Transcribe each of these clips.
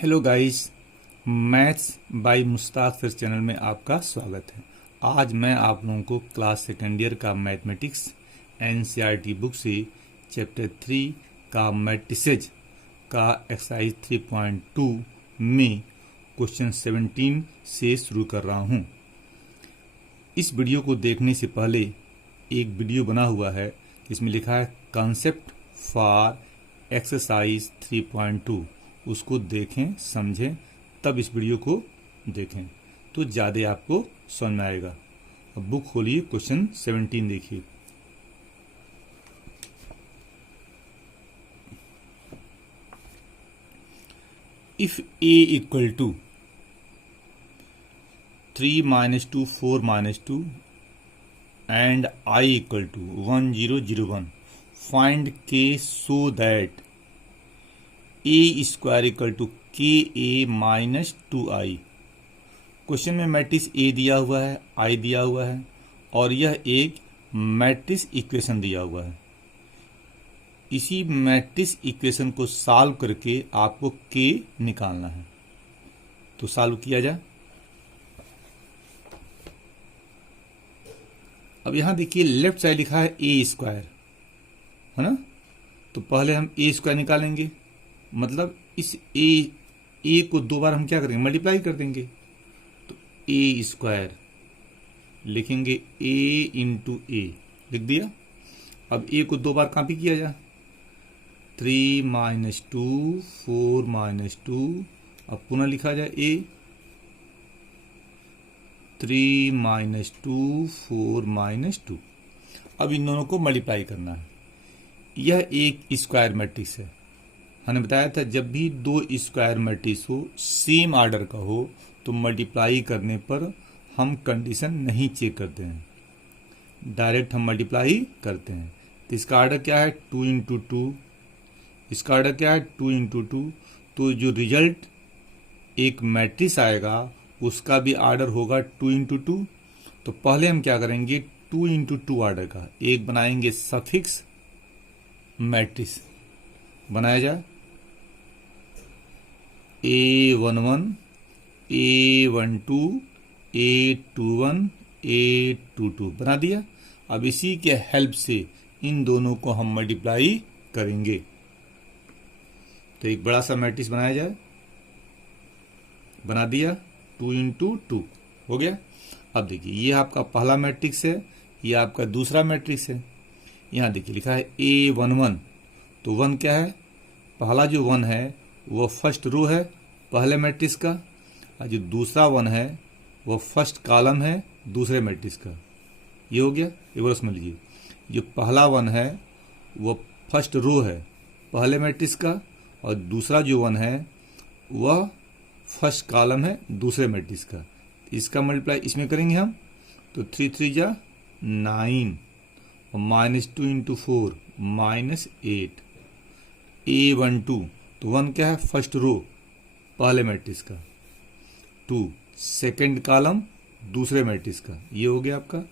Hello guys, maths by Mushtaq sir channel में आपका स्वागत है। आज मैं आप लोगों को क्लास सेकेंड ईयर का मैथमेटिक्स एनसीईआरटी बुक से चैप्टर 3 का मैट्रिसेज का एक्सरसाइज 3.2 में क्वेश्चन 17 से शुरू कर रहा हूं। इस वीडियो को देखने से पहले एक वीडियो बना हुआ है जिसमें लिखा है कॉन्सेप्ट फॉर एक्सरसाइज 3.2। उसको देखें, समझें, तब इस वीडियो को देखें तो ज़्यादा आपको समझ में आएगा। अब बुक खोलिए, क्वेश्चन 17 देखिए। If A equal to 3 - 2 4 - 2 and I equal to 1 0 0 1 find k so that A square equal to k A minus 2i। Question में मैट्रिक्स ए दिया हुआ है, आई दिया हुआ है और यह एक मैट्रिक्स इक्वेशन दिया हुआ है। इसी मैट्रिक्स इक्वेशन को सॉल्व करके आपको के निकालना है। तो सॉल्व किया जाए। अब यहां देखिए लेफ्ट साइड लिखा है ए स्क्वायर, है ना। तो पहले हम ए स्क्वायर निकालेंगे, मतलब इस ए को दो बार हम क्या करेंगे, मल्टीप्लाई कर देंगे। तो ए स्क्वायर लिखेंगे, ए इंटू ए लिख दिया। अब ए को दो बार कॉपी किया जाए, 3 - 2 4 - 2। अब पुनः लिखा जाए ए 3 - 2 4 - 2। अब इन दोनों को मल्टीप्लाई करना है। यह एक स्क्वायर मैट्रिक्स है। हमने बताया था जब भी दो स्क्वायर मैट्रिक्स हो, सेम ऑर्डर का हो, तो मल्टीप्लाई करने पर हम कंडीशन नहीं चेक करते हैं, डायरेक्ट हम मल्टीप्लाई करते हैं। तो इसका ऑर्डर क्या है, 2 × 2। इसका ऑर्डर क्या है, 2 × 2। तो जो रिजल्ट एक मैट्रिक्स आएगा उसका भी ऑर्डर होगा 2 × 2। तो पहले हम क्या करेंगे, 2 × 2 ऑर्डर का एक बनाएंगे सफिक्स मैट्रिक्स। बनाया जाए A11 A12 A21 A22 बना दिया। अब इसी के हेल्प से इन दोनों को हम मल्टीप्लाई करेंगे। तो एक बड़ा सा मैट्रिक्स बनाया जाए, बना दिया, 2 × 2 हो गया। अब देखिए ये आपका पहला मैट्रिक्स है, ये आपका दूसरा मैट्रिक्स है। यहां देखिए लिखा है A11। तो 1 क्या है, पहला जो 1 है वो फर्स्ट रो है पहले मैट्रिक्स का, और जो दूसरा 1 है वो फर्स्ट कॉलम है दूसरे मैट्रिक्स का। ये हो गया। एक बार समझ लीजिए, जो पहला 1 है वो फर्स्ट रो है पहले मैट्रिक्स का, और दूसरा जो 1 है वह फर्स्ट कॉलम है दूसरे मैट्रिक्स का। इसका मल्टीप्लाई इसमें करेंगे हम, तो 3 3 जा 9 और -2 × 4 -8। A12 तो 1 क्या है, फर्स्ट रो पहले मैट्रिक्स का, 2 सेकंड कॉलम दूसरे मैट्रिक्स का। ये हो गया आपका।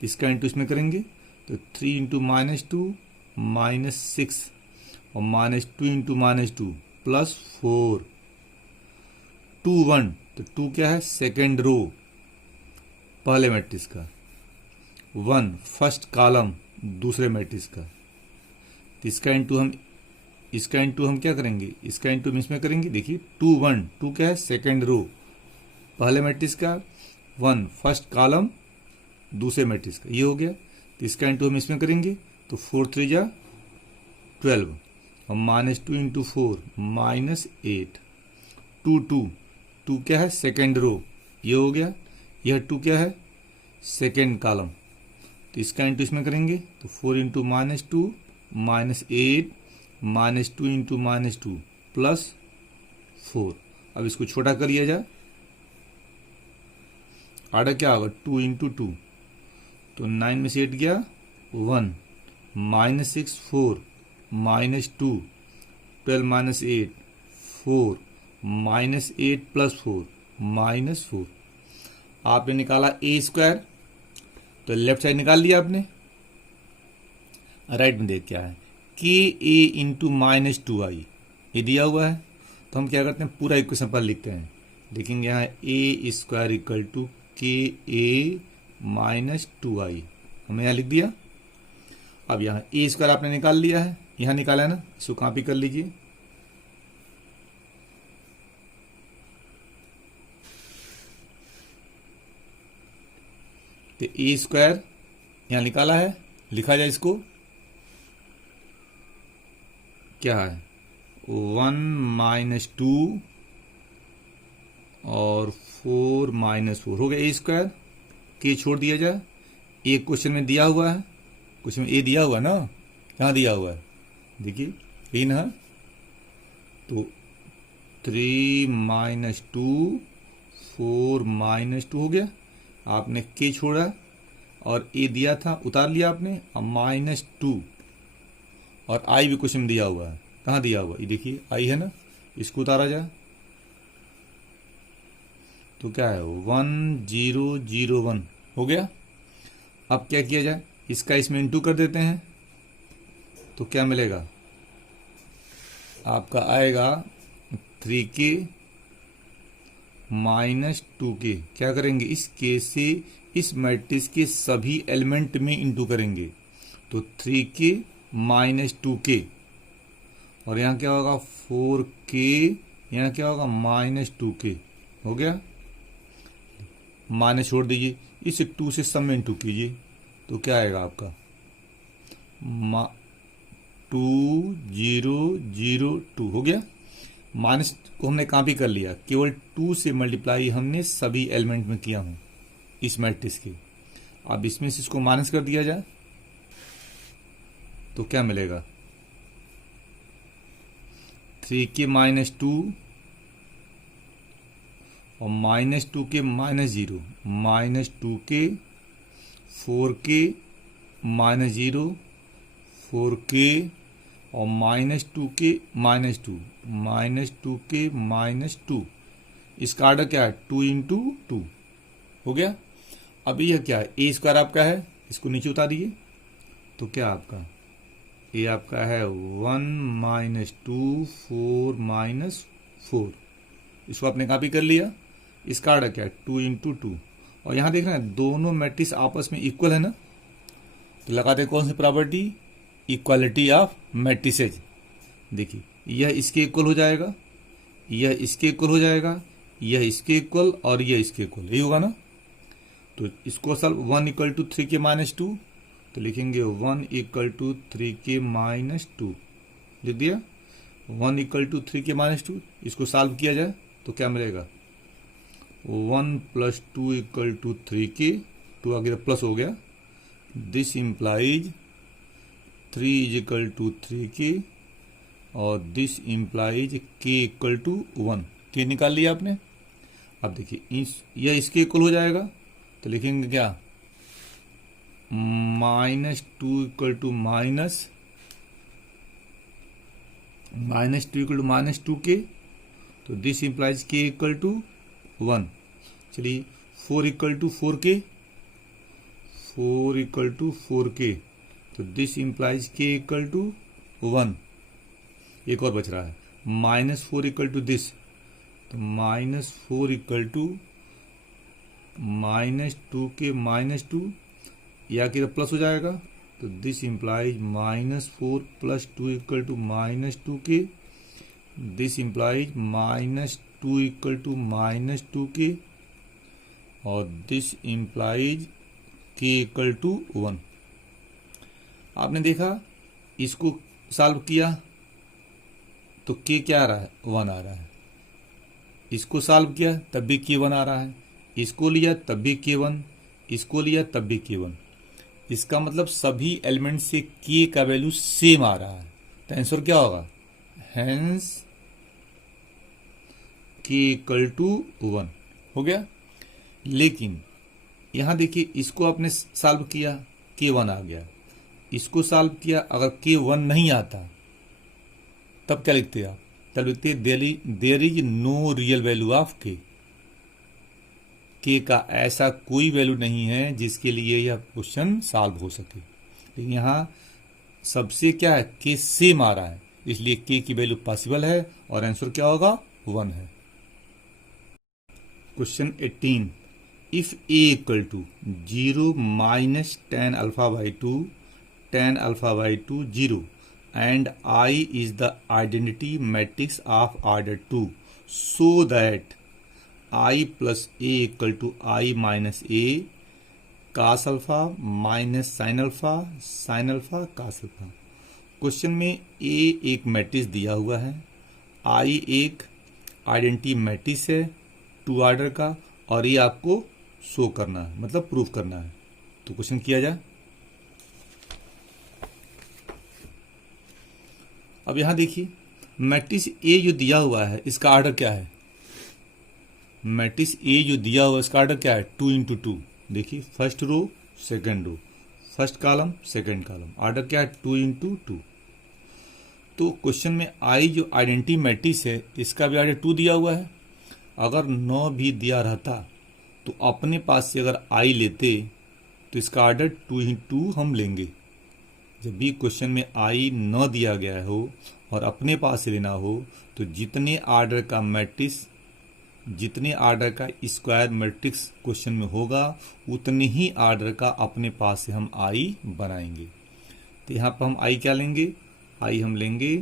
इसका इंटू इसमें करेंगे तो 3 × -2 -6 और -2 × -2 +4 2 1। तो 2 क्या है, सेकंड रो पहले मैट्रिक्स का, 1 फर्स्ट कॉलम दूसरे मैट्रिक्स का। इसका इंटू हम क्या करेंगे, इसका इंटू हम इसमें करेंगे। देखिए 2 1 2 क्या है, सेकंड रो पहले मैट्रिक्स का, 1 फर्स्ट कॉलम दूसरे मैट्रिक्स का। ये हो गया। तो इसका इंटू हम इसमें करेंगे तो 4 3 जा 12 और -2 × 4 -8 2 2 2 क्या है, सेकंड रो। ये हो गया। यह 2 क्या है, सेकंड कॉलम। तो इसका इंटू इसमें करेंगे तो 4 × -2 -8 -2 × -2 +4। अब इसको छोटा कर लिया जाए, ऑर्डर क्या होगा, 2 × 2। तो 9 में से 8 गया 1 -6 4 -2 12 -8 4 -8 +4 -4। आपने निकाला ए स्क्वायर, तो लेफ्ट साइड निकाल लिया आपने। राइट में देख क्या है, के ए × -2i ये दिया हुआ है। तो हम क्या करते हैं, पूरा इक्वेशन पर लिखते हैं। लिखेंगे यहाँ ए square equal to k A minus 2i, हमने यहाँ लिख दिया। अब यहाँ ए स्क्वायर आपने निकाल लिया है, यहाँ निकाला है ना, इसको कॉपी कर लीजिए। तो ए स्क्वायर यहाँ निकाला है, लिखा जाए इसको, क्या है 1 माइनस 2 और 4 माइनस 4 हो गया ए स्क्वायर। के छोड़ दिया जाए, एक क्वेश्चन में दिया हुआ है, क्वेश्चन में ए दिया हुआ है ना, कहाँ दिया हुआ है देखिए, ए ना, तो 3 माइनस 2 4 माइनस 2 हो गया। आपने के छोड़ा और ए दिया था, उतार लिया आपने, और माइनस 2 और आई भी क्वेश्चन में दिया हुआ है, कहाँ दिया हुआ ये देखिए, आई है ना, इसको उतारा जाए तो क्या है 1001 हो गया। अब क्या किया जाए, इसका इसमें इंटू कर देते हैं, तो क्या मिलेगा आपका, आएगा 3k माइनस 2k। क्या करेंगे, इस के से इस मैट्रिक्स के सभी एलिमेंट में इंटू करेंगे, तो 3k माइनस 2k, और यहाँ क्या होगा 4k, यहाँ क्या होगा माइनस 2k हो गया। माइनस छोड़ दीजिए, इस 2 से सब में इंटू कीजिए, तो क्या आएगा आपका 2002 हो गया। माइनस को हमने कॉपी कर लिया, केवल 2 से मल्टीप्लाई हमने सभी एलिमेंट में किया हूं इस मैट्रिक्स के। अब इसमें से इसको माइनस कर दिया जाए तो क्या मिलेगा 3k माइनस 2 और minus 2k minus 0, minus 2k 4k minus 0 4k और minus 2k minus 2, minus 2k minus 2। इसका आर्डर क्या है 2 इंटू 2 हो गया। अभी यह क्या है, ए स्क्वायर आपका है, इसको नीचे उतारिए, तो क्या आपका ये आपका है 1 माइनस 2 4 माइनस 4, इसको आपने कॉपी कर लिया। इसका आर्डर क्या है 2 इंटू 2, और यहाँ देख रहे हैं दोनों मैट्रिक्स आपस में इक्वल है ना, तो लगाते हैं कौन सी प्रॉपर्टी, इक्वालिटी ऑफ मैट्रिसेज। देखिए यह इसके इक्वल हो जाएगा, यह इसके इक्वल हो जाएगा, यह इसके इक्वल और यह इसके इक्वल, यही होगा ना। तो इसको solve 1 equal to 3k minus 2, तो लिखेंगे 1 इक्वल टू 3k माइनस 2, लिख दिया 1 इक्वल टू 3k माइनस 2। इसको सॉल्व किया जाए तो क्या मिलेगा 1 प्लस 2 इक्वल टू 3k, 2 आगे प्लस हो गया, this implies 3 is equal to 3k और this implies k equal to 1। के निकाल लिया आपने। अब देखिए यह इसके इक्वल हो जाएगा, तो लिखेंगे क्या minus 2 equal to minus 2 equal to minus 2k, तो this implies k equal to 1। चलिए 4 equal to 4k, 4 equal to 4k, तो this implies k equal to 1। एक और बच रहा है माइनस 4 इक्वल टू दिस, तो minus 4 equal to minus 2k minus 2, या कि प्लस हो जाएगा, तो this implies minus 4 plus 2 equal to minus 2k, this implies minus 2 equal to minus 2k और this implies k equal to 1। आपने देखा इसको सॉल्व किया तो k क्या आ रहा है 1 आ रहा है, इसको सॉल्व किया तब भी k 1 आ रहा है, इसको लिया तब भी k 1, इसको लिया तब भी k 1। इसका मतलब सभी एलिमेंट से k का वैल्यू सेम आ रहा है, तो आंसर क्या होगा हेंस k इक्वल टू 1 हो गया। लेकिन यहां देखिए इसको आपने सॉल्व किया k 1 आ गया, इसको सॉल्व किया अगर k 1 नहीं आता तब क्या लिखते आप, तब लिखते there is no real value of k, k का ऐसा कोई वैल्यू नहीं है जिसके लिए यह क्वेश्चन सॉल्व हो सके। लेकिन यहाँ सबसे क्या है k सेम आ रहा है, इसलिए k की वैल्यू पॉसिबल है और आंसर क्या होगा 1 है। Question 18, if a equal to 0 minus tan alpha by two 0 and I is the identity matrix of order 2 so that I plus a equal to I minus a cos alpha minus sine alpha cos alpha. Question में a एक matrix दिया हुआ है, I एक identity matrix है 2 order का, और ये आपको शो करना है, मतलब प्रूफ करना है। तो क्वेश्चन किया जाए। अब यहां देखिए मैट्रिक्स ए जो दिया हुआ है इसका ऑर्डर क्या है, मैट्रिक्स ए जो दिया हुआ है इसका ऑर्डर क्या है 2 इंटू 2। देखिए first row second row, first column second column, order क्या है 2 इंटू 2। तो क्वेश्चन में आई जो आइडेंटिटी मैट्रिक्स है इसका भी ऑर्डर 2 दिया हुआ है। अगर 9 भी दिया रहता तो अपने पास से अगर आई लेते तो इसका ऑर्डर 2 इंटू हम लेंगे। जब भी क्वेश्चन में आई न दिया गया हो और अपने पास से लेना हो तो जितने ऑर्डर का मैट्रिक्स, जितने ऑर्डर का स्क्वायर मैट्रिक्स क्वेश्चन में होगा उतने ही ऑर्डर का अपने पास से हम आई बनाएंगे। तो यहाँ पर हम आई क्या लेंगे, आई हम लेंगे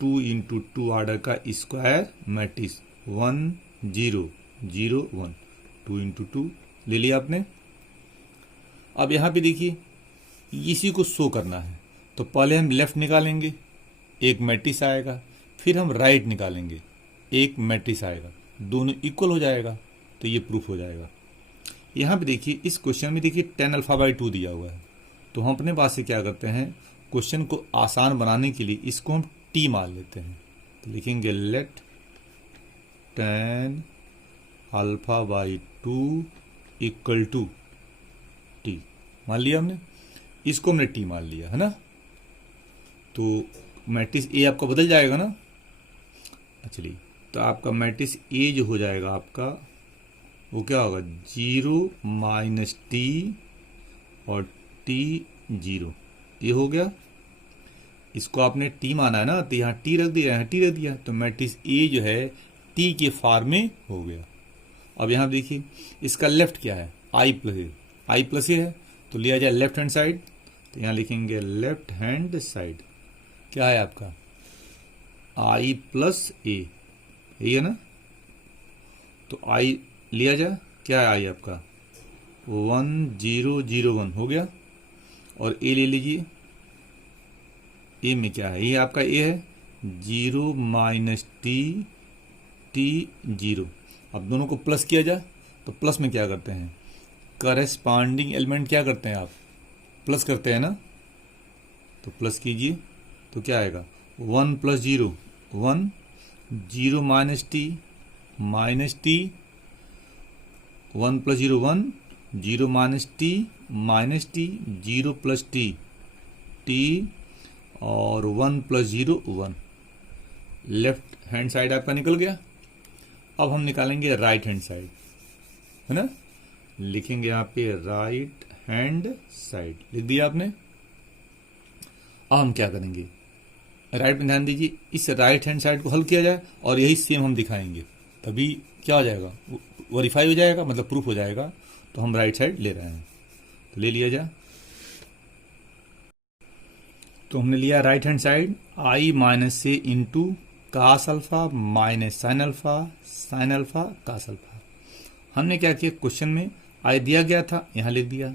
2 इंटू 2 ऑर्डर का स्क्वायर मैट्रिक्स 1 0 0 1, 2 इंटू 2 ले लिया आपने। अब यहाँ पे देखिए इसी को शो करना है तो पहले हम लेफ्ट निकालेंगे, एक मैट्रिक्स आएगा, फिर हम राइट निकालेंगे, एक मैट्रिक्स आएगा, दोनों इक्वल हो जाएगा तो ये प्रूफ हो जाएगा। यहाँ पे देखिए इस क्वेश्चन में देखिए 10 अल्फा बाई 2 दिया हुआ है, तो हम अपने पास से क्या करते हैं क्वेश्चन को आसान बनाने के लिए इसको हम टी मान लेते हैं। तो लिखेंगे let 10 alpha by 2 equal to T, मान लिया हमने, इसको हमने टी मान लिया है ना। तो मैट्रिक्स ए आपका बदल जाएगा ना। चलिए तो आपका मैट्रिक्स ए जो हो जाएगा आपका वो क्या होगा 0 माइनस टी और टी 0, ये हो गया। इसको आपने टी माना है ना तो यहाँ टी रख दिया, यहाँ टी रख दिया, तो मैट्रिक्स ए जो है टी के फॉर्म में हो गया। अब यहाँ देखिए इसका लेफ्ट क्या है आई प्लस ए है, तो लिया जाए लेफ्ट हैंड साइड, तो यहाँ लिखेंगे लेफ्ट हैंड साइड क्या है आपका आई प्लस ए, यही है ना। तो आई लिया जाए, क्या है आई आपका 1 0 0 1 हो गया, और ए ले लीजिए, ए में क्या है, ये आपका ए है 0 माइनस टी टी 0। अब दोनों को प्लस किया जाए तो प्लस में क्या करते हैं करेस्पॉन्डिंग एलिमेंट क्या करते हैं आप प्लस करते हैं ना, तो प्लस कीजिए तो क्या आएगा 1 plus 0 1, 0 minus T 1 plus 0 1, 0 minus T 0 plus T और 1 प्लस 0 1। लेफ्ट हैंड साइड आपका निकल गया। अब हम निकालेंगे राइट हैंड साइड, है ना, लिखेंगे यहाँ पे राइट हैंड साइड, लिख दिया आपने। अब हम क्या करेंगे राइट में ध्यान दीजिए, इस राइट हैंड साइड को हल किया जाए और यही सेम हम दिखाएंगे, तभी क्या हो जाएगा वेरीफाई हो जाएगा, मतलब प्रूफ हो जाएगा। तो हम राइट साइड ले रहे हैं, तो ले लिया जाए। तो हमने लिया right hand side I minus से into cos alpha minus sine alpha cos alpha. हमने क्या किया क्वेश्चन में आई दिया गया था यहाँ लिख दिया,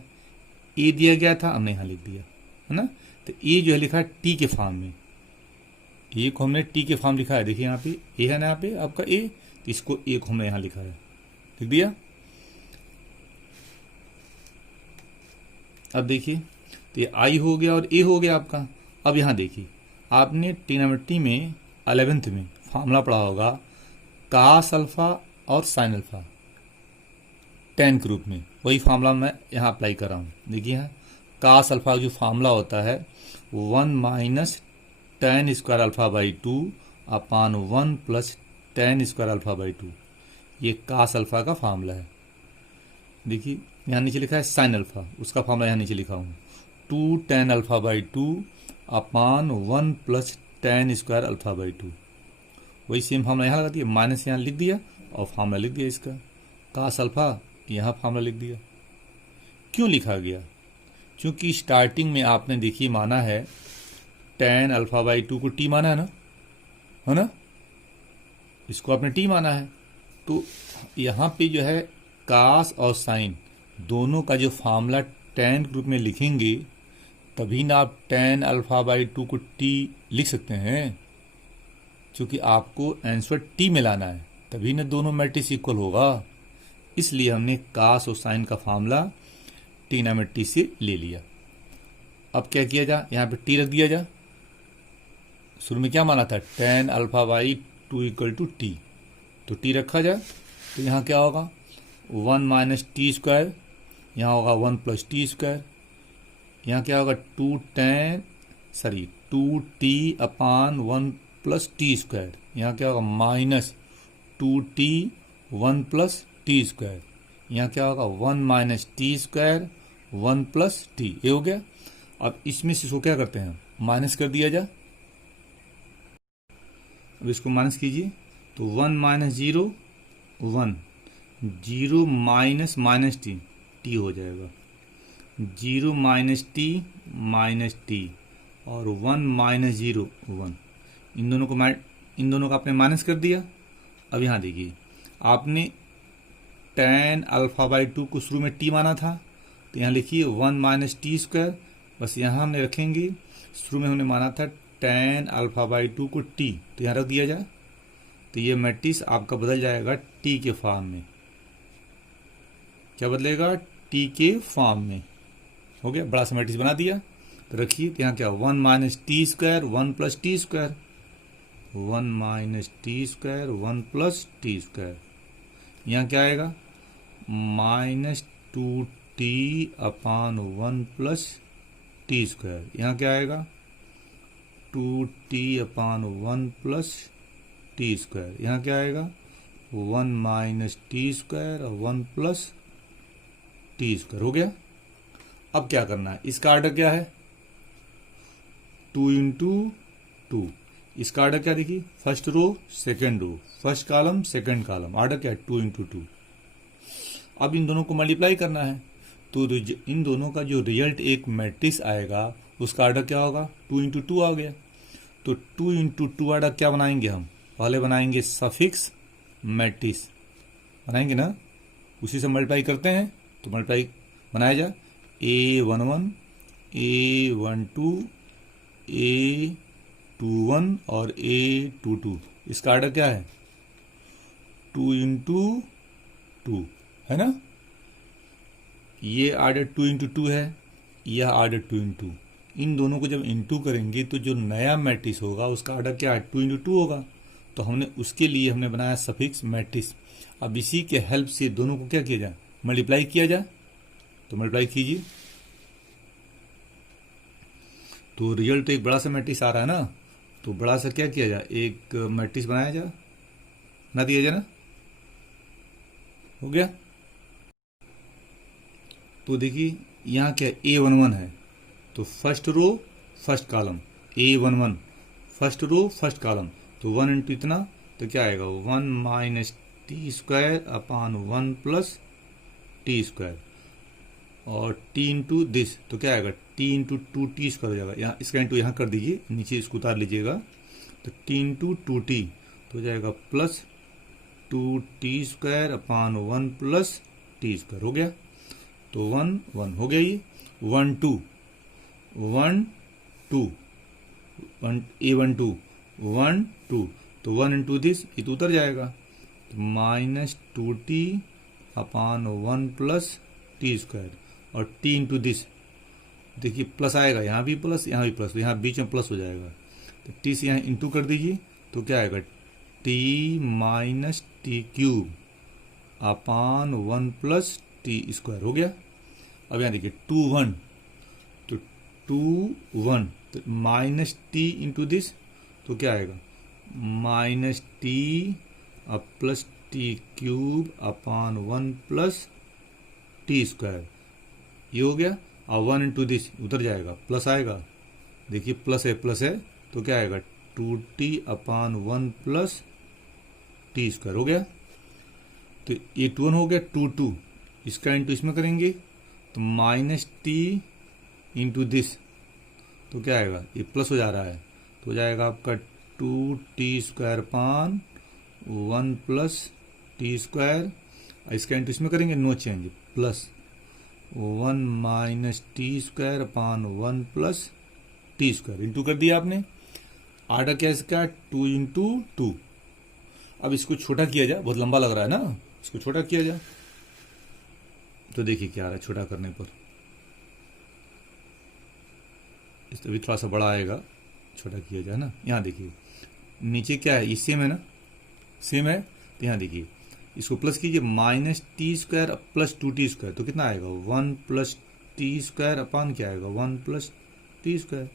ए दिया गया था हमने यहाँ लिख दिया, है ना। तो ए जो है लिखा है टी के फॉर्म में, ए को हमने टी के फॉर्म लिखा है, देखिए यहाँ पे ए है ना, यहाँ पे आपका ए, तो इसको ए को हमने यहाँ लिखा है, लिख दिया। अब देखिए तो ये आई हो गया और ए हो गया आपका। अब यहाँ देखिए आपने ट्रिग्नोमेट्री में 11th में फार्मूला पढ़ा होगा कास अल्फा और साइन अल्फा 10 के रूप में, वही फार्मूला मैं यहाँ अप्लाई कर रहा हूँ। देखिए यहाँ कास अल्फा का जो फार्मूला होता है 1 minus ten square alpha by 2 upon 1 plus ten square alpha by 2, ये कास अल्फा का फार्मूला है। देखिए यहाँ नीचे लिखा है साइन अल्फा, उसका फार्मूला यहाँ नीचे लिखा हूँ 2 ten alpha by 2 upon 1 plus tan square alpha by 2। वही सेम फार्मूला यहाँ लगा दिया, माइनस यहाँ लिख दिया और फार्मूला लिख दिया इसका कास अल्फा, यहाँ फार्मूला लिख दिया। क्यों लिखा गया? क्योंकि स्टार्टिंग में आपने देखिए माना है tan अल्फा बाई 2 को t माना है ना, इसको आपने t माना है। तो यहाँ पे जो है कास और साइन दोनों का जो फार्मूला tan के रूप में लिखेंगे तभी ना आप tan अल्फा बाई 2 को t लिख सकते हैं, क्योंकि आपको आंसर t में लाना है, तभी ना दोनों मैट्रिक्स इक्वल होगा। इसलिए हमने कास और साइन का फार्मूला ट्रिग्नोमेट्री से ले लिया। अब क्या किया जा, यहाँ पे t रख दिया जा। शुरू में क्या माना था, tan alpha by 2 equal to T, तो t रखा जाए तो यहाँ क्या होगा 1 माइनस टी स्क्वायर, यहाँ होगा 1 प्लस टी स्क्वायर, यहाँ क्या होगा 2t अपान 1 प्लस टी स्क्वायर, यहाँ क्या होगा minus 2t 1 plus T square, यहाँ क्या होगा 1 minus T square 1 plus T. ये हो गया। अब इसमें से इसको क्या करते हैं, माइनस कर दिया जाए। अब इसको माइनस कीजिए तो 1 minus 0 1, 0 minus minus T, T हो जाएगा, 0 माइनस टी और 1 माइनस 0 1। इन दोनों को आपने माइनस कर दिया। अब यहाँ देखिए आपने tan अल्फा बाई 2 को शुरू में t माना था, तो यहाँ लिखिए 1 माइनस टी स्क्वायर, बस यहाँ हमने रखेंगे शुरू में हमने माना था tan अल्फा बाई 2 को t, तो यहाँ रख दिया जाए। तो ये मैट्रिक्स आपका बदल जाएगा t के फॉर्म में। क्या बदलेगा, t के फॉर्म में। हो गया, बड़ा सा मैट्रिक्स बना दिया। तो रखिए यहाँ क्या 1 minus T square 1 plus T square, 1 minus T square 1 plus T square, यहाँ क्या आएगा माइनस 2t अपान 1 प्लस टी स्क्वायर, यहाँ क्या आएगा 2t अपान 1 प्लस टी स्क्वायर, यहाँ क्या आएगा 1 माइनस टी स्क्वायर और 1 प्लस टी स्क्वायर। हो गया। अब क्या करना है, इसका आर्डर क्या है 2 इंटू 2। इसका आर्डर क्या देखिए, first row second row, first column second column, order क्या है 2 इंटू 2। अब इन दोनों को मल्टीप्लाई करना है, तो इन दोनों का जो रिजल्ट एक मैट्रिक्स आएगा उसका आर्डर क्या होगा 2 इंटू 2 आ गया। तो 2 इंटू 2 आर्डर क्या बनाएंगे, हम पहले बनाएंगे सफिक्स मैट्रिक्स बनाएंगे ना, उसी से मल्टीप्लाई करते हैं। तो मल्टीप्लाई बनाया जा A11 A12 A21 और A22। इसका आर्डर क्या है 2 इंटू 2 है ना, ये आर्डर 2 इंटू 2 है, यह आर्डर 2 इंटू। इन दोनों को जब इंटू करेंगे तो जो नया मैट्रिक्स होगा उसका आर्डर क्या है 2 इंटू 2 होगा। तो उसके लिए हमने बनाया सफिक्स मैट्रिक्स। अब इसी के हेल्प से दोनों को क्या किया जाए, मल्टीप्लाई किया जाए। तो मल्टीप्लाई कीजिए तो रिजल्ट तो एक बड़ा सा मैट्रिक्स आ रहा है ना, तो बड़ा सा क्या किया जाए, एक मैट्रिक्स बनाया जाए ना, दिया जाए ना। हो गया। तो देखिए यहाँ क्या A11 है, तो first row first column A11 first row first column, तो 1 इंटू इतना तो क्या आएगा 1 minus T square upon 1 plus T square, और t इंटू दिस तो क्या आएगा t इंटू 2t स्क्वायर हो जाएगा। यहाँ इसका इंटू यहाँ कर दीजिए, नीचे इसको उतार लीजिएगा, तो t इंटू 2t तो हो जाएगा plus 2t square upon 1 plus T square. हो गया। तो 1 1 हो गया, ये 1 2 1 2 1 A12 1 2, तो 1 इंटू दिस ये तो उतर जाएगा, तो माइनस 2t अपान 1 प्लस टी स्क्वायर, और t इंटू दिस देखिए प्लस आएगा, यहाँ भी प्लस यहाँ भी प्लस, तो यहाँ बीच में प्लस हो जाएगा, तो t से यहाँ इंटू कर दीजिए तो क्या आएगा t माइनस टी क्यूब अपान 1 प्लस टी स्क्वायर। हो गया। अब यहाँ देखिए 2 1, तो 2 1 तो माइनस टी इंटू दिस तो क्या आएगा माइनस टी अब प्लस टी क्यूब अपान 1 प्लस टी स्क्वायर, ये हो गया। और 1 इंटू दिस उधर जाएगा, प्लस आएगा, देखिए प्लस है तो क्या आएगा 2t/1 प्लस टी स्क्वायर हो गया। तो ये 2 हो गया, 2 इसका इंटू इसमें करेंगे तो माइनस टी इंटू दिस, तो क्या आएगा, ये प्लस हो जा रहा है तो हो जाएगा आपका 2t² 1 प्लस टी स्क्वायर, इसका इंटू इसमें करेंगे नो चेंज, प्लस 1 माइनस t²/1 plus T square, into कर दिया आपने। आर्डर क्या इसका 2 इंटू 2। अब इसको छोटा किया जाए, बहुत लंबा लग रहा है ना, इसको छोटा किया जाए तो देखिए क्या आ रहा है छोटा करने पर, इस तो भी थोड़ा सा बड़ा आएगा, छोटा किया जाए ना। यहाँ देखिए नीचे क्या है, ये सेम है ना, सेम है, तो यहाँ देखिए इसको प्लस कीजिए, माइनस t² प्लस 2t², तो कितना आएगा 1 प्लस t² अपान क्या आएगा 1 प्लस t²।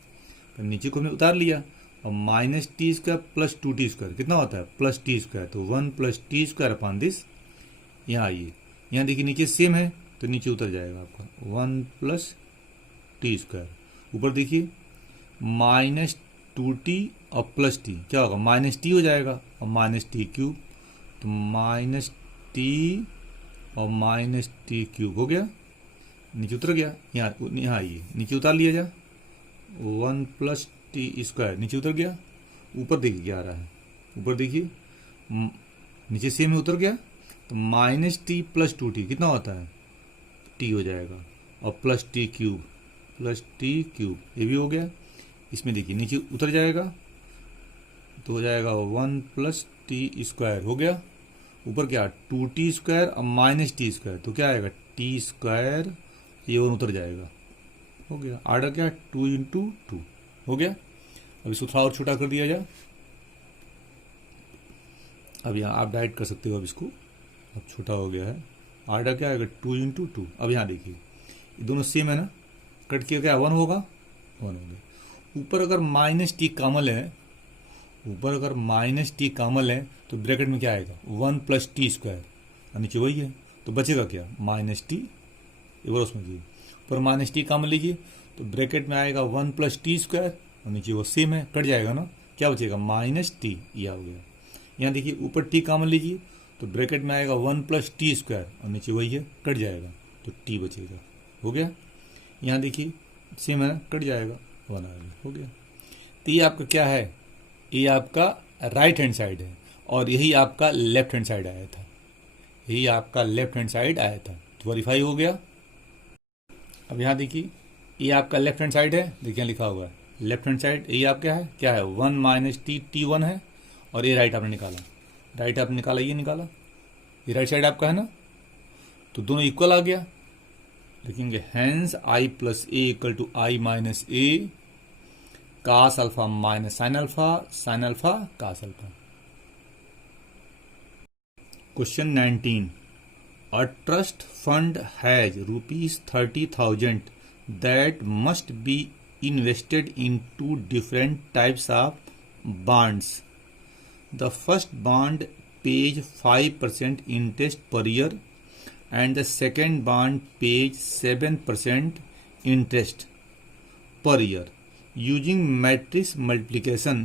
तो नीचे को हमने उतार लिया, और माइनस t² प्लस 2t² कितना होता है प्लस t², तो 1 प्लस t² अपान दिस। यहाँ आइए, यहाँ देखिए नीचे सेम है तो नीचे उतर जाएगा आपका 1 प्लस t²। ऊपर देखिए माइनस 2t और प्लस टी, क्या होगा माइनस टी हो जाएगा, और माइनस टी क्यूब, तो माइनस टी और माइनस टी क्यूब हो गया, नीचे उतर गया। यहाँ आइए नीचे उतार लिया जा, 1 प्लस t² नीचे उतर गया। ऊपर देखिए क्या आ रहा है, ऊपर देखिए नीचे सेम में उतर गया, तो माइनस टी प्लस 2t कितना होता है टी हो जाएगा, और प्लस टी क्यूब ये भी हो गया। इसमें देखिए नीचे उतर जाएगा तो हो जाएगा 1 प्लस t² हो गया। ऊपर क्या 2t² और माइनस t², तो क्या आएगा t², ये और उतर जाएगा, हो गया। आर्डर क्या 2 इंटू 2 हो गया। अब इसको थोड़ा और छोटा कर दिया जाए, अब यहाँ आप डायरेक्ट कर सकते हो, अब इसको अब छोटा हो गया है। आर्डर क्या आएगा 2 इंटू 2। अब यहाँ देखिए ये दोनों सेम है ना, कट किया क्या 1 होगा, 1 हो गया। ऊपर अगर माइनस टी कामल है, ऊपर अगर माइनस टी कामल है तो ब्रैकेट में क्या आएगा 1 प्लस t², और नीचे वही है तो बचेगा क्या माइनस टी, एक बार उसमें कीजिए, ऊपर माइनस टी कामल लीजिए तो ब्रैकेट में आएगा 1 प्लस t², और नीचे वो सेम है, कट जाएगा ना, क्या बचेगा माइनस टी, यह हो गया। यहाँ देखिए ऊपर टी कामन लीजिए तो ब्रैकेट में आएगा 1 प्लस t², और नीचे वही है, कट जाएगा तो टी बचेगा, हो गया। यहाँ देखिए सेम है ना, कट जाएगा 1 आ गया, हो गया। तो ये आपका क्या है, ये आपका राइट हैंड साइड है, और यही आपका लेफ्ट हैंड साइड आया था, यही आपका लेफ्ट हैंड साइड आया था, तो वेरीफाई हो गया। अब यहाँ देखिए ये आपका लेफ्ट हैंड साइड है, देखिए लिखा हुआ है लेफ्ट हैंड साइड, ये आप क्या है 1 माइनस t1 है, और ये राइट आपने निकाला, राइट आपने निकाला, ये निकाला, ये राइट साइड आपका है ना, तो दोनों इक्वल आ गया। लिखेंगे hence i plus A equal to i minus A cos alpha minus sine alpha cos alpha. Question 19, a trust fund has ₹30,000 that must be invested in 2 different types of bonds. The first bond pays 5% interest per year, and the second bond pays 7% interest per year. Using matrix multiplication,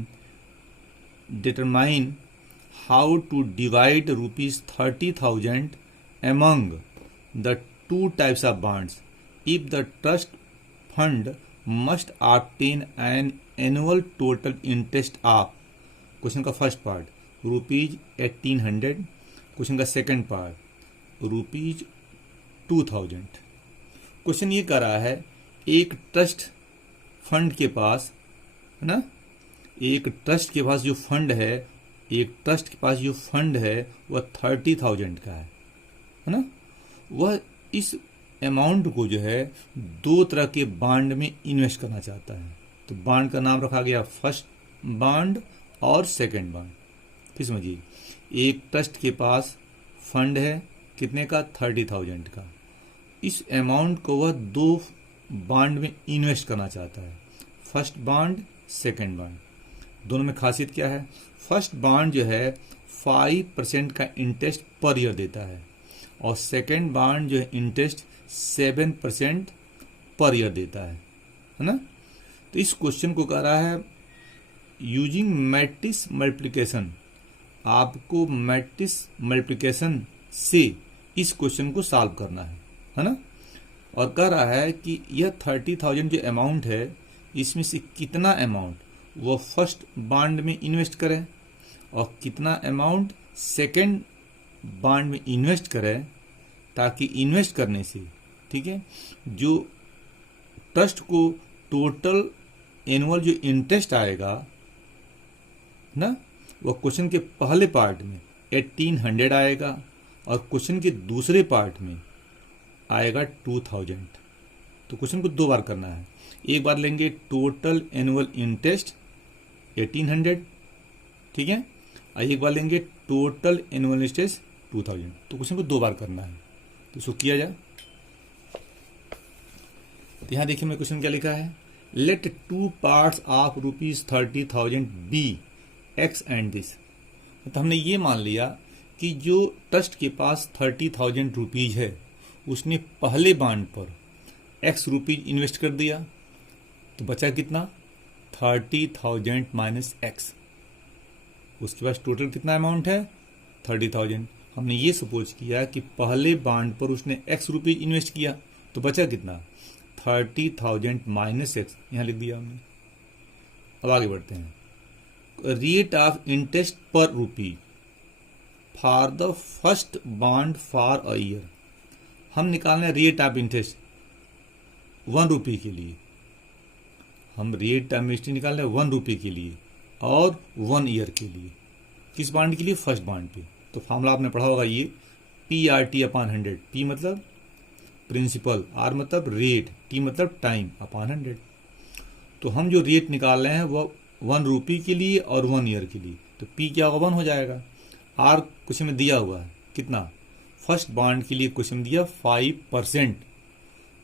determine how to divide ₹30,000 among the 2 types of bonds. If the trust fund must obtain an annual total interest of, question का first part ₹1800, question का second part ₹2000। Question ये कर रहा है एक trust fund के पास है ना, एक ट्रस्ट के पास जो फंड है, एक ट्रस्ट के पास जो फंड है वह 30,000 का है ना, वह इस अमाउंट को जो है 2 तरह के बॉन्ड में इन्वेस्ट करना चाहता है। तो बॉन्ड का नाम रखा गया फर्स्ट बॉन्ड और सेकंड बॉन्ड। फिर समझिए, एक ट्रस्ट के पास फंड है कितने का 30,000 का, इस अमाउंट को वह 2 बॉन्ड में इन्वेस्ट करना चाहता है, फर्स्ट बॉन्ड सेकंड बॉन्ड। दोनों में खासियत क्या है, फर्स्ट बॉन्ड जो है 5% का इंटरेस्ट पर ईयर देता है, और सेकंड बॉन्ड जो है इंटरेस्ट 7% पर ईयर देता है ना। तो इस क्वेश्चन को कह रहा है यूजिंग मैट्रिक्स मल्टीप्लिकेशन, आपको मैट्रिक्स मल्टीप्लिकेशन से इस क्वेश्चन को सॉल्व करना है ना। और कह रहा है कि यह 30,000 जो अमाउंट है इसमें से कितना अमाउंट वो फर्स्ट बॉन्ड में इन्वेस्ट करें और कितना अमाउंट सेकंड बॉन्ड में इन्वेस्ट करें, ताकि इन्वेस्ट करने से, ठीक है, जो ट्रस्ट को टोटल एनुअल जो इंटरेस्ट आएगा ना, वो क्वेश्चन के पहले पार्ट में 1800 आएगा और क्वेश्चन के दूसरे पार्ट में आएगा 2000। तो क्वेश्चन को 2 बार करना है। एक बार लेंगे टोटल एनुअल इंटरेस्ट 1800, ठीक है, और एक बार लेंगे टोटल एनुअल इंटरेस्ट 2000। तो क्वेश्चन को 2 बार करना है। तो इसको किया जाए। तो यहां देखिए मैं क्वेश्चन क्या लिखा है, let 2 parts of ₹30,000 be X and this. तो हमने ये मान लिया कि जो ट्रस्ट के पास 30,000 रुपीज है उसने पहले बॉन्ड पर एक्स रुपीज इन्वेस्ट कर दिया, तो बचा कितना 30,000 माइनस एक्स। उसके पास टोटल कितना अमाउंट है 30,000। हमने ये सपोज किया कि पहले बॉन्ड पर उसने एक्स रुपीज इन्वेस्ट किया, तो बचा कितना 30,000 माइनस एक्स, यहां लिख दिया हमने। अब आगे बढ़ते हैं। रेट ऑफ इंटरेस्ट पर rupee for the first bond for a year. हम निकाल रहे हैं रेट ऑफ इंटरेस्ट 1 रुपये के लिए, हम रेट ऑफ इंटरेस्ट निकाल रहे हैं 1 रुपये के लिए और 1 ईयर के लिए। किस बॉन्ड के लिए, फर्स्ट बॉन्ड पे। तो फॉर्मूला आपने पढ़ा होगा ये PRT अपॉन 100। P मतलब प्रिंसिपल, R मतलब रेट, T मतलब टाइम अपॉन 100। तो हम जो रेट निकाल रहे हैं वो 1 रुपये के लिए और 1 ईयर के लिए। तो P क्या होगा 1 हो जाएगा। R क्वेश्चन में दिया हुआ है कितना, फर्स्ट बॉन्ड के लिए क्वेश्चन दिया 5%,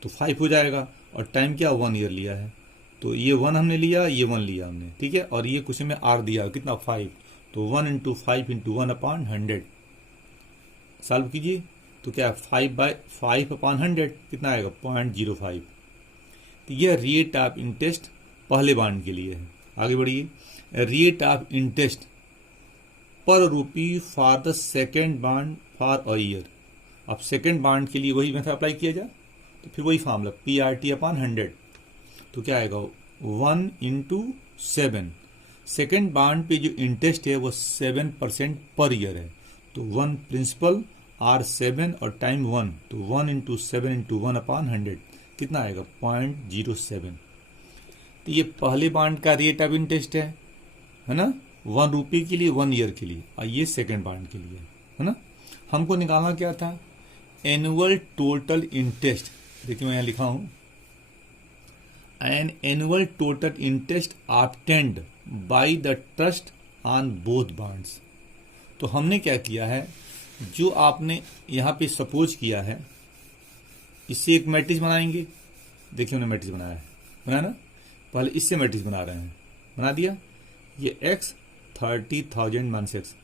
तो 5 हो जाएगा। और टाइम क्या 1 ईयर लिया है, तो ये 1 हमने लिया, ये 1 लिया हमने, ठीक है। और ये क्वेश्चन में R दिया कितना 5, तो 1 × 5 × 1 अपॉन 100 सॉल्व कीजिए। तो क्या 5/5 अपॉन 100 कितना आएगा 0.05। तो यह रेट ऑफ इंटरेस्ट पहले बॉन्ड के लिए है। आगे बढ़िए, रेट ऑफ इंटरेस्ट पर rupee for the second bond for a year. अब सेकेंड बॉन्ड के लिए वही मेथड अप्लाई किया जाए, तो फिर वही फॉर्मूला PRT अपॉन 100। तो क्या आएगा 1 × 7। सेकेंड बॉन्ड पे जो इंटरेस्ट है वो 7% पर ईयर है, तो 1 प्रिंसिपल R 7 और टाइम 1, तो 1 × 7 × 1 अपॉन 100 कितना आएगा 0.07। तो ये पहले बॉन्ड का रेट ऑफ इंटरेस्ट है ना, 1 रुपये के लिए 1 ईयर के लिए, और ये सेकेंड बॉन्ड के लिए है ना। हमको निकालना क्या था, एनुअल टोटल इंटरेस्ट। देखिए मैं यहाँ लिखा हूं, an annual total interest obtained by the trust on both bonds. तो हमने क्या किया है, जो आपने यहाँ पे सपोज किया है इससे एक मैट्रिक्स बनाएंगे। देखिए हमने मैट्रिक्स बनाया ना, पहले इससे मैट्रिक्स बना रहे हैं, बना दिया। ये x 30,000 माइनस एक्स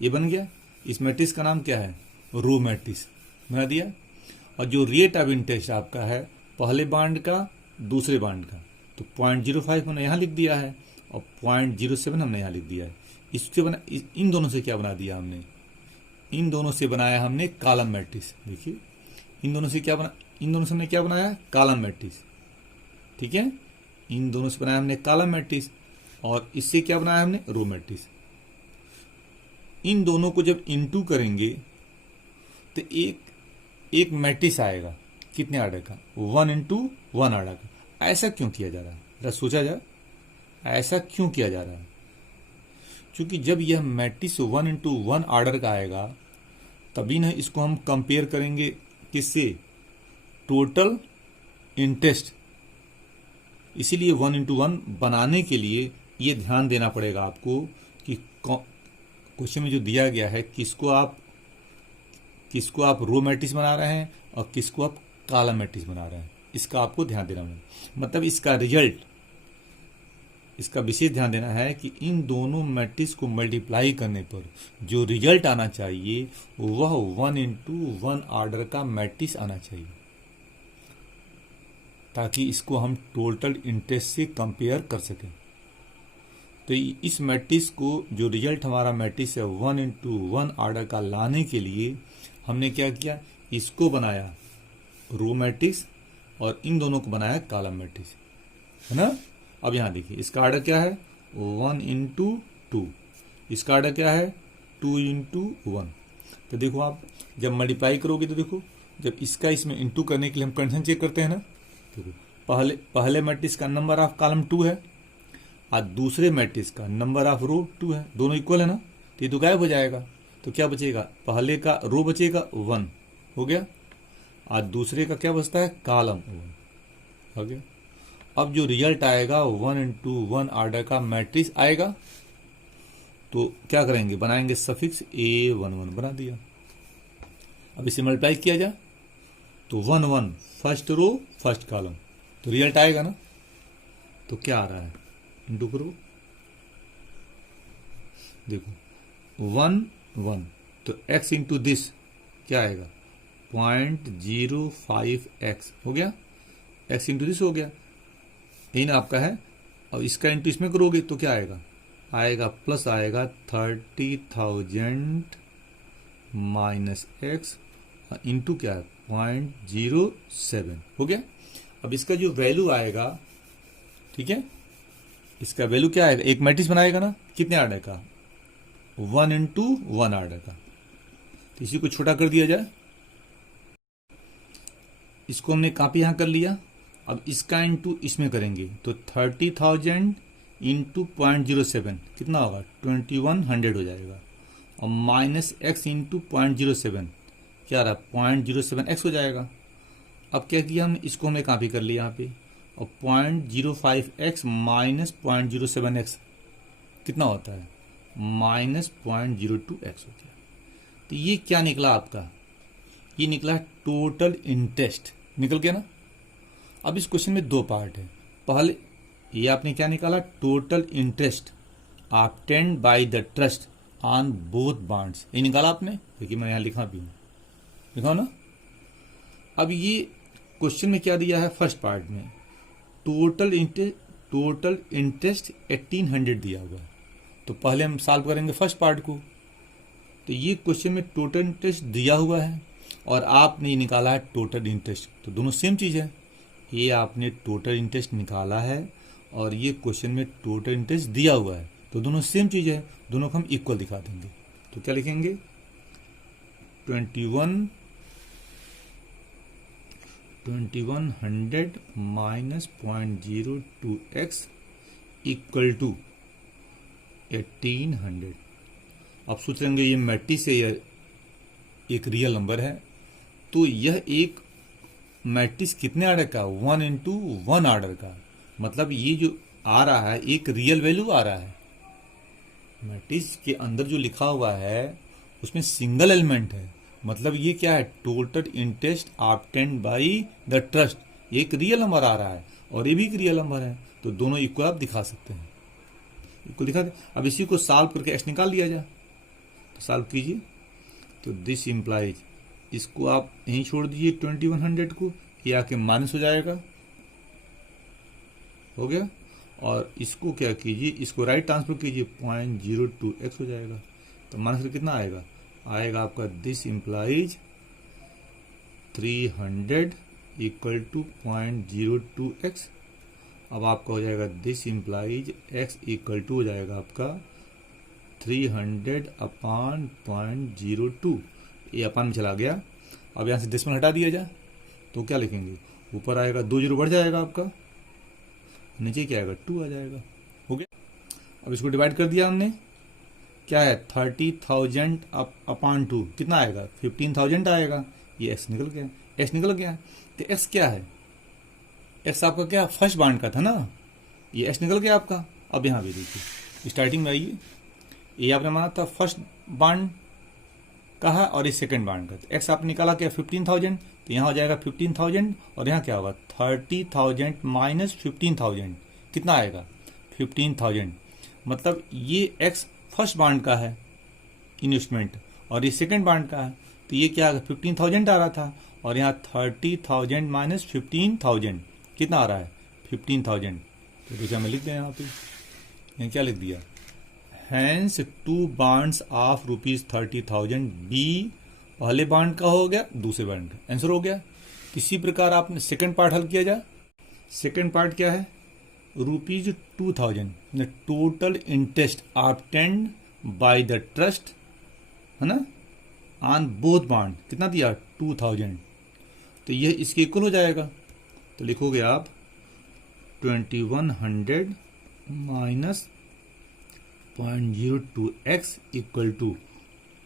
ये बन गया। इस मैट्रिक्स का नाम क्या है, रो मैट्रिक्स, बना दिया। और जो रेट ऑफ इंटरेस्ट आपका है पहले बॉन्ड का दूसरे बॉन्ड का, तो 0.05 हमने यहाँ लिख दिया है और 0.07 हमने यहाँ लिख दिया है। इसके बना इन दोनों से क्या बना दिया हमने, इन दोनों से बनाया हमने कॉलम मैट्रिक्स। देखिए इन दोनों से हमने क्या बनाया, कॉलम मैट्रिक्स, ठीक है। इन दोनों से बनाया हमने कॉलम मैट्रिक्स और इससे क्या बनाया हमने, रो मैट्रिक्स। इन दोनों को जब इनटू करेंगे तो एक मैट्रिक्स आएगा, कितने आर्डर का, 1 × 1 आर्डर का। ऐसा क्यों किया जा रहा है, जरा सोचा जाए, ऐसा क्यों किया जा रहा है। क्योंकि जब यह मैट्रिक्स 1 × 1 आर्डर का आएगा तभी ना इसको हम कंपेयर करेंगे किससे, टोटल इंटरेस्ट। इसीलिए 1 × 1 बनाने के लिए ये ध्यान देना पड़ेगा आपको कि क्वेश्चन में जो दिया गया है किसको आप रो मैट्रिक्स बना रहे हैं और किसको आप कॉलम मैट्रिक्स बना रहे हैं, इसका आपको ध्यान देना है। मतलब इसका रिजल्ट, इसका विशेष ध्यान देना है कि इन दोनों मैट्रिक्स को मल्टीप्लाई करने पर जो रिजल्ट आना चाहिए वह 1 × 1 आर्डर का मैट्रिक्स आना चाहिए, ताकि इसको हम टोटल इंटरेस्ट से कंपेयर कर सकें। तो इस मैट्रिक्स को जो रिजल्ट हमारा मैट्रिक्स है 1x1 ऑर्डर का लाने के लिए हमने क्या किया, इसको बनाया रो मैट्रिक्स और इन दोनों को बनाया कॉलम मैट्रिक्स, है ना। अब यहां देखिए इसका ऑर्डर क्या है 1x2, इसका ऑर्डर क्या है 2x1। तो देखो आप जब मल्टीप्लाई करोगे तो देखो जब इसका इसमें इंटू करने के लिए हम कंडीशन चेक करते हैं ना, देखो पहले मैट्रिक्स का नंबर ऑफ कॉलम 2 है और दूसरे मैट्रिक्स का नंबर ऑफ रो 2 है, दोनों इक्वल है ना, तो ये तो गायब हो जाएगा। तो क्या बचेगा, पहले का रो बचेगा 1 हो गया और दूसरे का क्या बचता है कॉलम 1 हो गया। अब जो रिजल्ट आएगा 1x1 ऑर्डर का मैट्रिक्स आएगा, तो क्या करेंगे बनाएंगे सफिक्स A11 बना दिया। अब इसे मल्टीप्लाई किया जाए तो 1 1 फर्स्ट रो फर्स्ट कॉलम, तो रिजल्ट आएगा ना। तो क्या आ रहा है इंटू करो, देखो 1 1 तो x इंटू दिस क्या आएगा 0.05x हो गया, x इंटू दिस हो गया, यही ना आपका है। और इसका इंटू इसमें करोगे तो क्या आएगा प्लस आएगा 30,000 माइनस x इंटू क्या है 0.07 हो गया। अब इसका जो वैल्यू आएगा, ठीक है, इसका वैल्यू क्या आएगा, एक मैट्रिक्स बनाएगा ना कितने ऑर्डर का 1x1 ऑर्डर का। तो इसी को छोटा कर दिया जाए, इसको हमने कॉपी यहां कर लिया। अब इसका इंटू इसमें करेंगे तो 30,000 इंटू 0.07 कितना होगा 2100 हो जाएगा, और माइनस x इंटू 0.07 क्या रहा 0.07x हो जाएगा। अब क्या किया हमने, इसको हमने कॉपी कर लिया यहाँ पे, और 0.05x माइनस 0.07x कितना होता है माइनस 0.02x होता है। तो ये क्या निकला आपका, ये निकला टोटल इंटरेस्ट निकल गया ना। अब इस क्वेश्चन में दो पार्ट है, पहले ये आपने क्या निकाला total interest obtained by the trust on both bonds, ये निकाला आपने, देखिए मैं यहां लिखा भी हूं, लिखा ना। अब ये क्वेश्चन में क्या दिया है फर्स्ट पार्ट में टोटल इंटरेस्ट 1800 दिया हुआ है, तो पहले हम सॉल्व करेंगे फर्स्ट पार्ट को। तो ये क्वेश्चन में टोटल इंटरेस्ट दिया हुआ है और आपने निकाला है टोटल इंटरेस्ट, तो दोनों सेम चीज है। ये आपने टोटल इंटरेस्ट निकाला है और ये क्वेश्चन में टोटल इंटरेस्ट दिया हुआ है, तो दोनों सेम चीज है, दोनों को हम इक्वल दिखा देंगे। तो क्या लिखेंगे 2100 माइनस 0.02x इक्वल टू 1800। अब सोच लेंगे ये मैट्रिक्स है या एक रियल नंबर है, तो यह एक मैट्रिक्स कितने ऑर्डर का 1x1 ऑर्डर का, मतलब ये जो आ रहा है एक रियल वैल्यू आ रहा है। मैट्रिक्स के अंदर जो लिखा हुआ है उसमें सिंगल एलिमेंट है, मतलब ये क्या है total interest obtained by the trust, ये एक रियल नंबर आ रहा है और ये भी एक रियल नंबर है, तो दोनों इक्वल आप दिखा सकते हैं, इक्वल दिखा दे। अब इसी को सॉल्व करके एक्स निकाल लिया जाए, तो सॉल्व कीजिए। तो दिस इम्प्लाइज, इसको आप यहीं छोड़ दीजिए 2100 को, ये आके माइनस हो जाएगा, हो गया। और इसको क्या कीजिए, इसको राइट ट्रांसफर कीजिए 0.02x हो जाएगा, तो माइनस से कितना आएगा आपका this implies 300 equal to 0.02x। अब आपका हो जाएगा this implies x equal to हो जाएगा आपका 300 अपॉन 0.02, ये अपान में चला गया। अब यहाँ से डेसिमल हटा दिया जाए तो क्या लिखेंगे, ऊपर आएगा 2 जीरो बढ़ जाएगा आपका, नीचे क्या आएगा 2 आ जाएगा, हो गया। अब इसको डिवाइड कर दिया हमने, क्या है 30,000 अपॉन 2 कितना आएगा 15,000 आएगा, ये x निकल गया, x निकल गया। तो x क्या है, x आपका क्या फर्स्ट बाउंड का था ना, ये x निकल गया आपका। अब यहाँ भी देखिए स्टार्टिंग में आइए, ये आपने माना था फर्स्ट बाउंड का है और ये सेकंड बाउंड का, तो x आपने निकाला क्या 15,000, तो यहाँ हो जाएगा 15,000 और यहाँ क्या होगा 30,000 माइनस 15,000 कितना आएगा 15,000, मतलब ये x फर्स्ट बाउंड का है इन्वेस्टमेंट और ये सेकंड बाउंड का है, तो ये क्या 15,000 आ रहा था और यहाँ 30,000 माइनस 15,000 कितना आ रहा है 15,000। तो देखिए मैं लिख दें यहाँ पे यहाँ क्या लिख दिया, हैंस 2 बॉन्ड्स ऑफ ₹30,000 बी, पहले बॉन्ड का हो गया, दूसरे बॉन्ड का आंसर हो गया। इसी प्रकार आपने सेकंड पार्ट हल किया जाए। सेकंड पार्ट क्या है, ₹2,000 total interest obtained by the trust, है ना, ऑन बोथ बॉन्ड, कितना दिया 2000, तो यह इसके इक्वल हो जाएगा। तो लिखोगे आप 2100 माइनस 0.02x इक्वल टू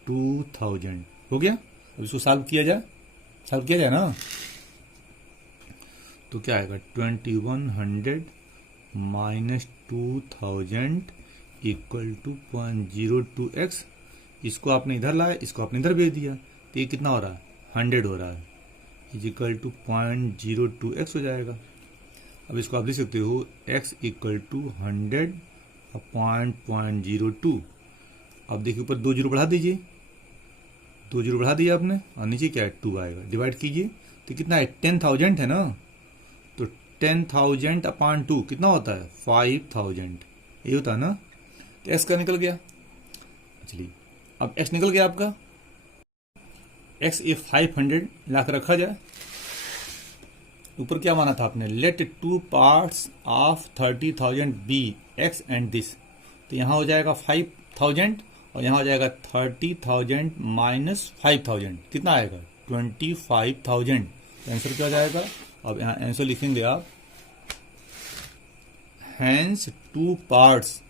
2000 हो गया। अब इसको सॉल्व किया जाए ना, तो क्या आएगा 2100 माइनस 2000 इक्वल टू 0.02x। इसको आपने इधर लाया, इसको आपने इधर भेज दिया, तो ये कितना हो रहा है 100 हो रहा है, इज इक्वल टू 0.02x हो जाएगा। अब इसको आप लिख सकते हो x इक्वल टू 100 अपॉन 0.02। अब देखिए ऊपर 2 जीरो बढ़ा दीजिए, 2 जीरो बढ़ा दिया आपने, और नीचे क्या है 2 आएगा, डिवाइड कीजिए तो कितना है 10,000 है ना, तो 10,000 अपॉन 2 कितना होता है 5,000, ये होता है ना। तो x का निकल गया। चलिए अब x निकल गया आपका, x ये 500 लाकर रखा जाए। ऊपर क्या माना था आपने, let 2 parts of 30,000 be x and this, तो यहाँ हो जाएगा 5,000 और यहाँ हो जाएगा 30,000 माइनस 5,000, कितना आएगा 25,000। तो आंसर क्या हो जाएगा, अब यहाँ आंसर लिखेंगे आप, hence 2 parts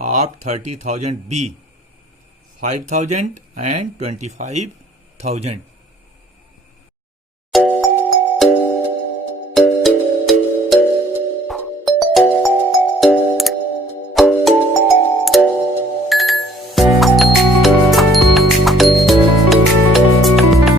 of 30,000 be 5,000 and 25,000।